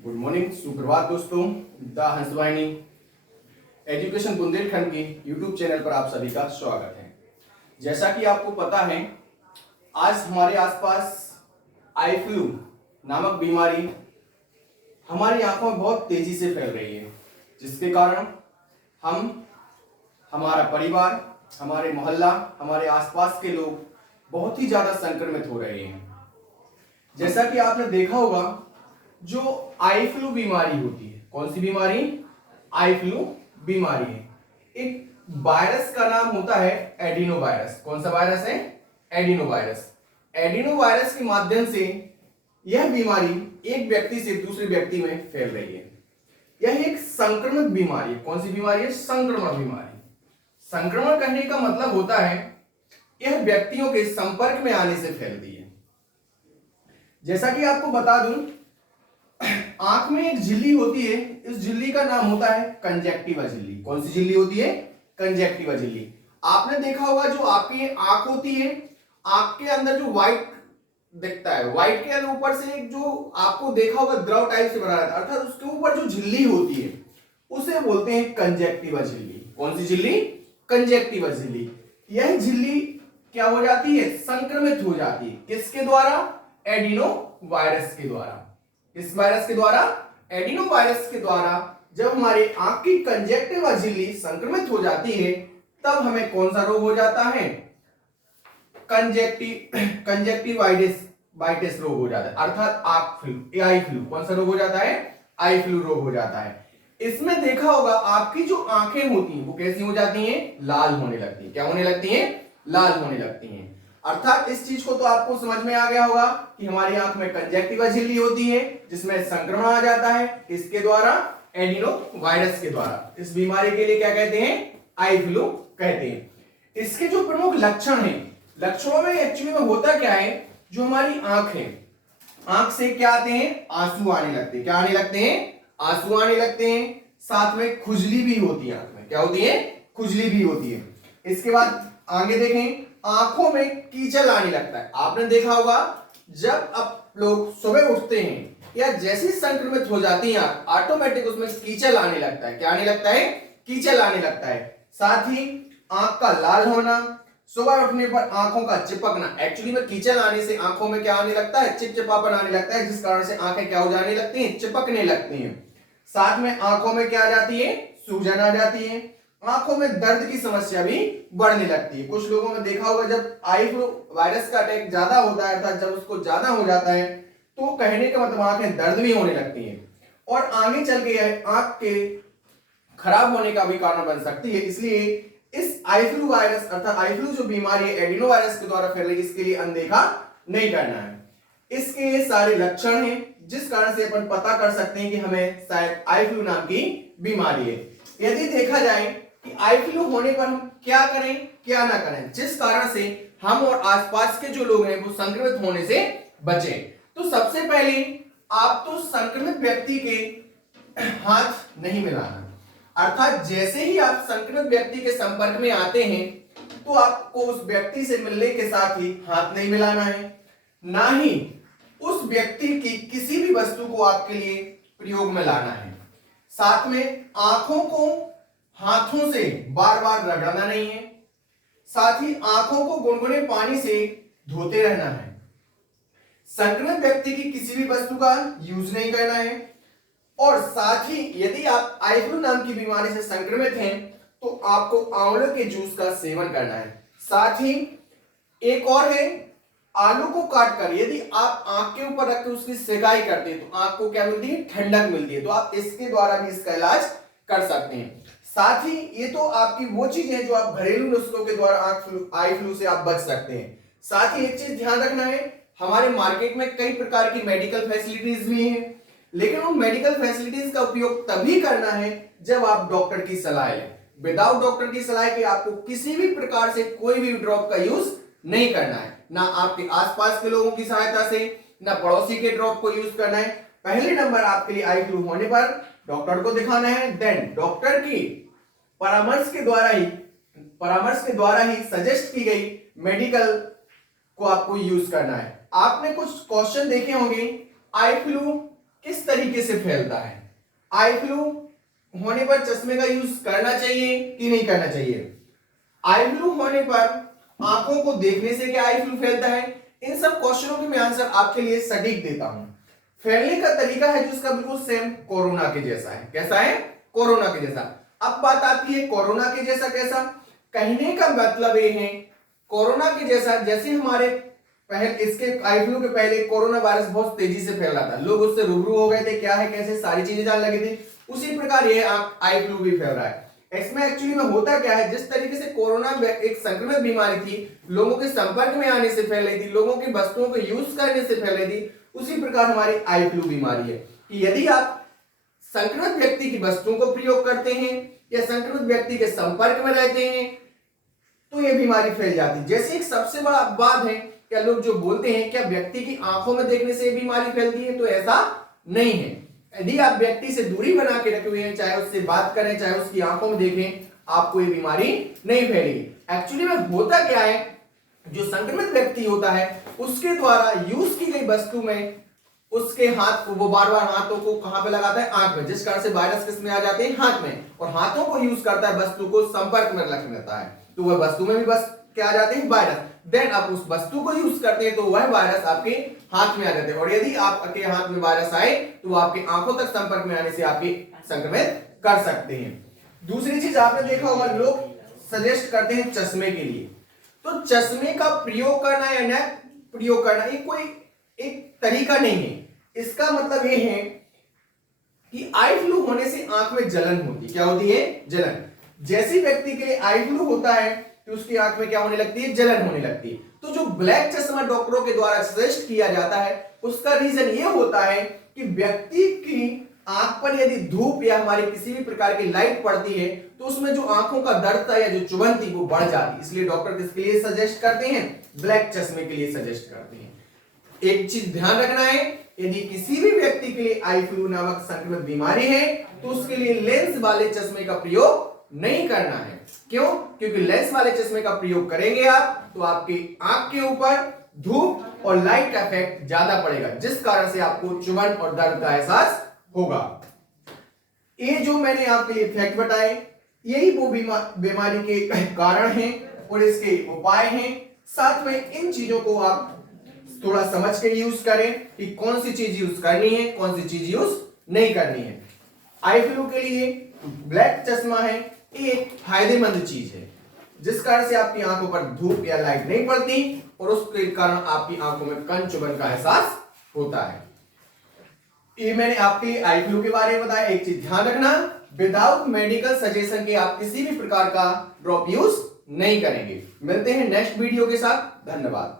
Good morning, सुप्रभात दोस्तों। The Hansavahini education Bundelkhand के यूट्यूब चैनल पर आप सभी का स्वागत है। जैसा कि आपको पता है, आज हमारे आसपास आई फ्लू नामक बीमारी हमारी आंखों में बहुत तेजी से फैल रही है, जिसके कारण हमारा परिवार, हमारे मोहल्ला, हमारे आसपास के लोग बहुत ही ज्यादा संक्रमित हो रहे हैं। जैसा कि आपने देखा होगा, जो आई फ्लू बीमारी होती है, कौन सी बीमारी? आई फ्लू बीमारी है। एक वायरस का नाम होता है एडिनो वायरस। कौन सा वायरस है? Adeno virus. एडिनो वायरस के माध्यम से यह बीमारी एक व्यक्ति से दूसरे व्यक्ति में फैल रही है। यह एक संक्रमण बीमारी है। कौन सी बीमारी है? संक्रमण बीमारी। संक्रमण कहने का मतलब होता है यह व्यक्तियों के संपर्क में आने से फैलती है। जैसा कि आपको बता दूं, आंख में एक झिल्ली होती है, इस झिल्ली का नाम होता है कंजेक्टिवा झिल्ली। कौन सी झिल्ली होती है? कंजेक्टिवा झिल्ली। आपने देखा होगा, जो आपकी आंख होती है, आंख के अंदर जो व्हाइट दिखता है, व्हाइट के ऊपर से एक जो आपको देखा होगा द्रव टाइप से बना रहता है, अर्थात उसके ऊपर जो झिल्ली होती है उसे बोलते हैं कंजेक्टिवा झिल्ली। कौन सी झिल्ली? कंजेक्टिवा झिल्ली। यह झिल्ली क्या हो जाती है? संक्रमित हो जाती है। किसके द्वारा? एडिनो वायरस के द्वारा। किस वायरस के द्वारा? एडिनो वायरस के द्वारा। जब हमारी आंख की कंजेक्टिवा झिल्ली संक्रमित हो जाती है, तब हमें कौन सा रोग हो जाता है? कंजेक्टिवाइटिस रोग हो जाता है, अर्थात आंख फ्लू, आई फ्लू। कौन सा रोग हो जाता है? आई फ्लू रोग हो जाता है। इसमें देखा होगा, आपकी जो आंखें होती हैं वो कैसी हो जाती हैं? लाल होने लगती हैं। क्या होने लगती हैं? लाल होने लगती हैं। अर्थात इस चीज को तो आपको समझ में आ गया होगा कि हमारी आंख में कंजेक्टिवा झिल्ली होती है, जिसमें संक्रमण आ जाता है। किसके द्वारा? एडिनो वायरस के द्वारा। इस बीमारी के लिए क्या कहते हैं? आई फ्लू कहते हैं। इसके जो प्रमुख लक्षण हैं, लक्षणों में एक्चुअली में होता क्या है, जो हमारी आंख है, आंख से क्या आते हैं? आंसू आने लगते हैं। क्या आने लगते हैं? आंसू आने लगते हैं। साथ में खुजली भी होती है। आंख में क्या होती है? खुजली भी होती है। इसके बाद आगे देखें, आंखों में कीचल आने लगता है। आपने देखा होगा, जब आप लोग सुबह उठते हैं या जैसे संक्रमित हो जाती हैं, ऑटोमेटिक उसमें कीचल आने लगता है। क्या आने लगता है? कीचल आने लगता है। साथ ही आंख का लाल होना, सुबह उठने पर आंखों का चिपकना। एक्चुअली में कीचल आने से आंखों में क्या आने लगता है? चिपचिपापन आने लगता है, जिस कारण से आंखें क्या हो जाने लगती हैं? चिपकने लगती हैं। साथ में आंखों में क्या आ जाती है? सूजन आ जाती है। आंखों में दर्द की समस्या भी बढ़ने लगती है। कुछ लोगों में देखा होगा, जब आई फ्लू वायरस का अटैक ज्यादा होता है, अर्थात जब उसको ज्यादा हो जाता है, तो कहने का मतलब आंखें दर्द भी होने लगती हैं और आगे चल के आंख के खराब होने का भी कारण बन सकती है। इसलिए इस आई फ्लू वायरस, अर्थात आई फ्लू जो बीमारी है एडिनो वायरस के द्वारा फैल रही है, इसके लिए अनदेखा नहीं करना है। इसके ये सारे लक्षण हैं, जिस कारण से अपन पता कर सकते हैं कि हमें शायद आई फ्लू नाम की बीमारी है। यदि देखा जाए कि आई फ्लू होने पर हम क्या करें, क्या ना करें, जिस कारण से हम और आसपास के जो लोग हैं वो संक्रमित होने से बचें, तो सबसे पहले आप तो संक्रमित व्यक्ति के हाथ नहीं मिलाना। अर्थात जैसे ही आप संक्रमित व्यक्ति के संपर्क में आते हैं, तो आपको उस व्यक्ति से मिलने के साथ ही हाथ नहीं मिलाना है, ना ही उस व्यक्ति की किसी भी वस्तु को आपके लिए प्रयोग में लाना है। साथ में आंखों को हाथों से बार बार रगड़ना नहीं है। साथ ही आंखों को गुनगुने पानी से धोते रहना है। संक्रमित व्यक्ति की किसी भी वस्तु का यूज नहीं करना है। और साथ ही यदि आप आई फ्लू नाम की बीमारी से संक्रमित हैं, तो आपको आंवले के जूस का सेवन करना है। साथ ही एक और है, आलू को काटकर यदि आप आंख के ऊपर रख के उसकी सेकाई करते हैं, तो आंख को क्या मिलती है? ठंडक मिलती है। तो आप इसके द्वारा भी इसका इलाज कर सकते हैं। साथ ही ये तो आपकी वो चीजें हैं जो आप घरेलू नुस्खों के द्वारा आई फ्लू से आप बच सकते हैं। साथ ही एक चीज ध्यान रखना है, हमारे मार्केट में कई प्रकार की मेडिकल फैसिलिटीज भी हैं, लेकिन उन मेडिकल फैसिलिटीज का उपयोग तभी करना है जब आप डॉक्टर की सलाह लें। विदाउट डॉक्टर की सलाह के आपको किसी भी प्रकार से कोई भी ड्रॉप का यूज नहीं करना है, ना आपके आसपास के लोगों की सहायता से, ना पड़ोसी के ड्रॉप को यूज करना है। पहले नंबर आपके लिए आई फ्लू होने पर डॉक्टर को दिखाना है, देन डॉक्टर की परामर्श के द्वारा ही सजेस्ट की गई मेडिकल को आपको यूज करना है। आपने कुछ क्वेश्चन देखे होंगे, आई फ्लू किस तरीके से फैलता है। आई फ्लू होने पर चश्मे का यूज करना चाहिए कि नहीं करना चाहिए। आई फ्लू होने पर आंखों को देखने से क्या आई फ्लू फैलता है, इन सब क्वेश्चनों के मैं आंसर आपके लिए सटीक देता हूं। फैलने का तरीका है जो उसका बिल्कुल सेम कोरोना के जैसा है। कैसा है, कोरोना के जैसा। अब बात आती है कोरोना के जैसा कैसा, कहने का मतलब ये है कोरोना के जैसा जैसे हमारे पहले इसके आई फ्लू के पहले कोरोना वायरस बहुत तेजी से फैल रहा था, लोग उससे रूबरू हो गए थे, क्या है कैसे सारी चीजें जानने लगे थे, उसी प्रकार ये आई फ्लू भी फैल रहा है। इसमें एक्चुअली में होता क्या है, जिस तरीके से कोरोना एक संक्रमित बीमारी थी, लोगों के संपर्क में आने से फैल रही थी, लोगों की वस्तुओं को यूज करने से फैल रही थी, उसी प्रकार हमारी आई फ्लू बीमारी है कि यदि आप संक्रमित व्यक्ति की वस्तुओं को प्रयोग करते हैं या संक्रमित व्यक्ति के संपर्क में रहते हैं तो यह बीमारी फैल जाती है। जैसे एक सबसे बड़ा अपवाद है, क्या लोग जो बोलते हैं क्या व्यक्ति की आंखों में देखने से बीमारी फैलती है, तो ऐसा नहीं है। यदि आप व्यक्ति से दूरी बना के रखे हुए हैं, चाहे उससे बात करें चाहे उसकी आंखों में देखें, आपको ये बीमारी नहीं फैलेगी। एक्चुअली में होता क्या है, जो संक्रमित व्यक्ति होता है उसके द्वारा यूज की गई वस्तु में उसके हाथ को वो बार बार हाथों को कहां पे लगाता है, आंख में, जिस कारण से वायरस किस में आ जाते हैं, हाथ में, और हाथों को यूज करता है वस्तु को संपर्क में रख लेता है, तो वह वस्तु में भी बस क्या आ जाते हैं, वायरस। देन आप उस वस्तु को यूज करते हैं तो वह वायरस आपके हाथ में आ जाते हैं, और यदि आपके हाथ में वायरस आए तो आपके आंखों तक संपर्क में आने से आपके संक्रमित कर सकते हैं। दूसरी चीज आपने देखा होगा, लोग सजेस्ट करते हैं चश्मे के लिए, तो चश्मे का प्रयोग करना या न प्रयोग करना ये कोई एक तरीका नहीं है। इसका मतलब ये है कि आई फ्लू होने से आंख में जलन होती है। क्या होती है, जलन। जैसे व्यक्ति के लिए आई फ्लू होता है तो उसकी आंख में क्या होने लगती है, जलन होने लगती है। तो जो ब्लैक चश्मा डॉक्टरों के द्वारा सजेस्ट किया जाता है उसका रीजन ये होता है कि व्यक्ति की आंख पर यदि धूप या हमारी किसी भी प्रकार की लाइट पड़ती है तो उसमें जो आंखों का दर्द था या जो चुभन थी वो बढ़ जाती है, इसलिए डॉक्टर किसके लिए सजेस्ट करते हैं, ब्लैक चश्मे के लिए सजेस्ट करते हैं। एक चीज ध्यान रखना है, यदि किसी भी व्यक्ति के लिए आई फ्लू नामक संक्रमित बीमारी है तो उसके लिए लेंस वाले चश्मे का प्रयोग नहीं करना है। क्यों, क्योंकि लेंस वाले चश्मे का प्रयोग करेंगे आप तो आपकी आंख के ऊपर धूप और लाइट का इफेक्ट ज्यादा पड़ेगा, जिस कारण से आपको चुभन और दर्द का एहसास होगा। ये जो मैंने आपके लिए फैक्ट बताए यही वो बीमारी के कारण हैं और इसके उपाय हैं। साथ में इन चीजों को आप थोड़ा समझ के यूज करें कि कौन सी चीज यूज करनी है, कौन सी चीज यूज नहीं करनी है। आई फ्लू के लिए ब्लैक चश्मा है एक फायदेमंद चीज है, जिस कारण से आपकी आंखों पर धूप या लाइट नहीं पड़ती और उसके कारण आपकी आंखों में कण चुभन का एहसास होता है। ये मैंने आपके लिए आई फ्लू के बारे में बताया। एक चीज ध्यान रखना, विदाउट मेडिकल सजेशन के आप किसी भी प्रकार का ड्रॉप यूज नहीं करेंगे। मिलते हैं नेक्स्ट वीडियो के साथ, धन्यवाद।